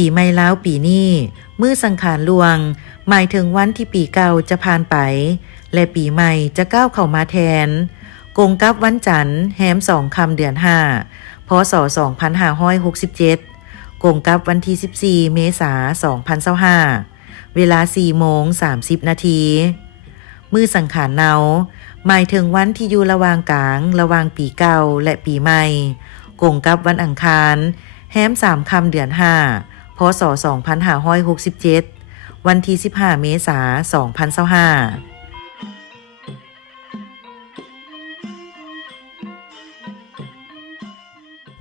ปีใหม่ลาวปีนี้มื้อสังขารหลวงหมายถึงวันที่ปีเก่าจะผ่านไปและปีใหม่จะก้าวเข้ามาแทนกงกับวันจันทร์แฮม2 ค่ำเดือน5พศ2567กงกับวันที่14เมษายน2025เวลา 4:30 นาทีมื้อสังขารเนาหมายถึงวันที่อยู่ระหว่างกลางระหว่างปีเก่าและปีใหม่กงกับวันอังคารแฮม3 ค่ำเดือน5พศ2567วันที่15เมษายน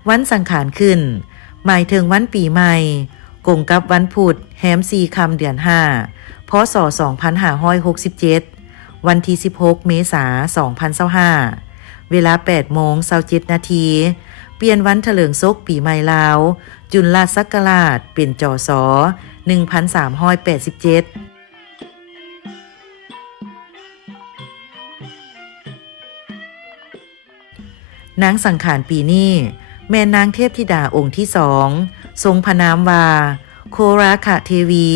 2025วันสังขารขึ้นหมายถึงวันปีใหม่กงกับวันพุธแฮม4 ค่ำเดือน5พศ2567วันที่16เมษายน2025เวลา 8:27 นาทีเปลี่ยนวันเถลิงศกปีใหม่ลาวจุลศักราชเป็นจศ1387นางสังขารปีนี้แม่นางเทพธิดาองค์ที่2ทรงพระนามว่าโคราคเทวี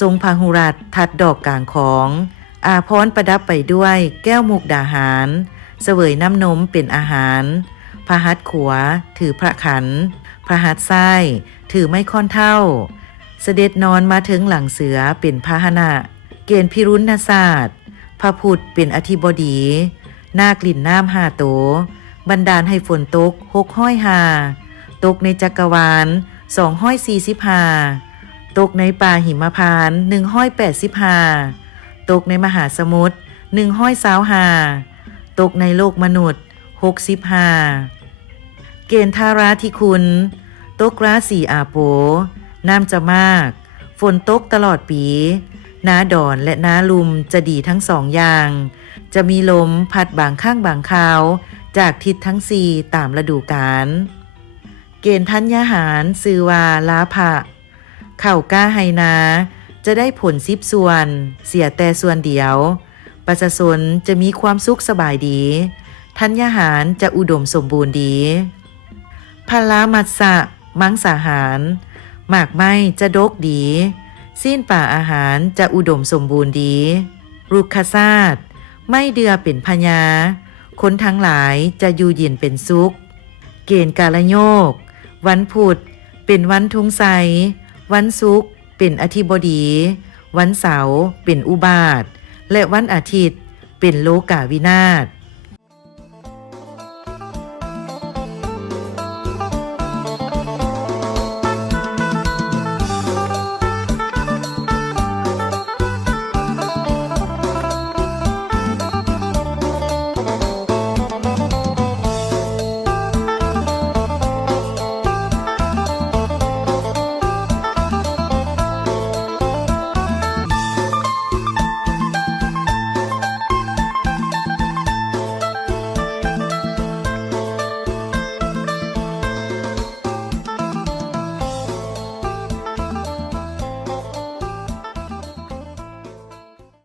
ทรงพหุรัตน์ทัดดอกกลางของอาภรณ์ประดับไปด้วยแก้วมุกดาหารเสวยน้ำนมเป็นอาหารพระหัตถ์ขวาถือพระขันพระหัตถ์ซ้ายถือไม้ค้อนเท่าเสด็จนอนมาถึงหลังเสือเป็นพาหนะเกณฑ์พิรุณศาสตร์พระพุทธเป็นอธิบดีนาคลิ่นน้ำ5 โตบันดาลให้ฝนตก605ตกในจักรวาล245ตกในป่าหิมพานต์185ตกในมหาสมุทร125ตกในโลกมนุษย์65เกณฑ์ธาราธิคุณตกราศีอาโปน้ำจะมากฝนตกตลอดปีน้าดอนและน้าลุมจะดีทั้ง2 อย่างจะมีลมพัดบางข้างบางคราวจากทิศทั้ง4ตามฤดูกาลเกณฑ์ธัญญาหารซื้อว่าลาภะข้าวกล้าไหนาจะได้ผล10 ส่วนเสียแต่ส่วนเดียวประชาชนจะมีความสุขสบายดีธัญญาหารจะอุดมสมบูรณ์ดีพลามัสสะมังสาหารหมากไม้จะดกดีสิ้นป่าอาหารจะอุดมสมบูรณ์ดีรุกขศาสตร์ไม่เดือเป็นพญาคนทั้งหลายจะอยู่เย็นเป็นสุขเกณฑ์กาลโยกวันพุธเป็นวันทุงไสวันศุกร์เป็นอธิบดีวันเสาร์เป็นอุบาทและวันอาทิตย์เป็นโลกาวินาศ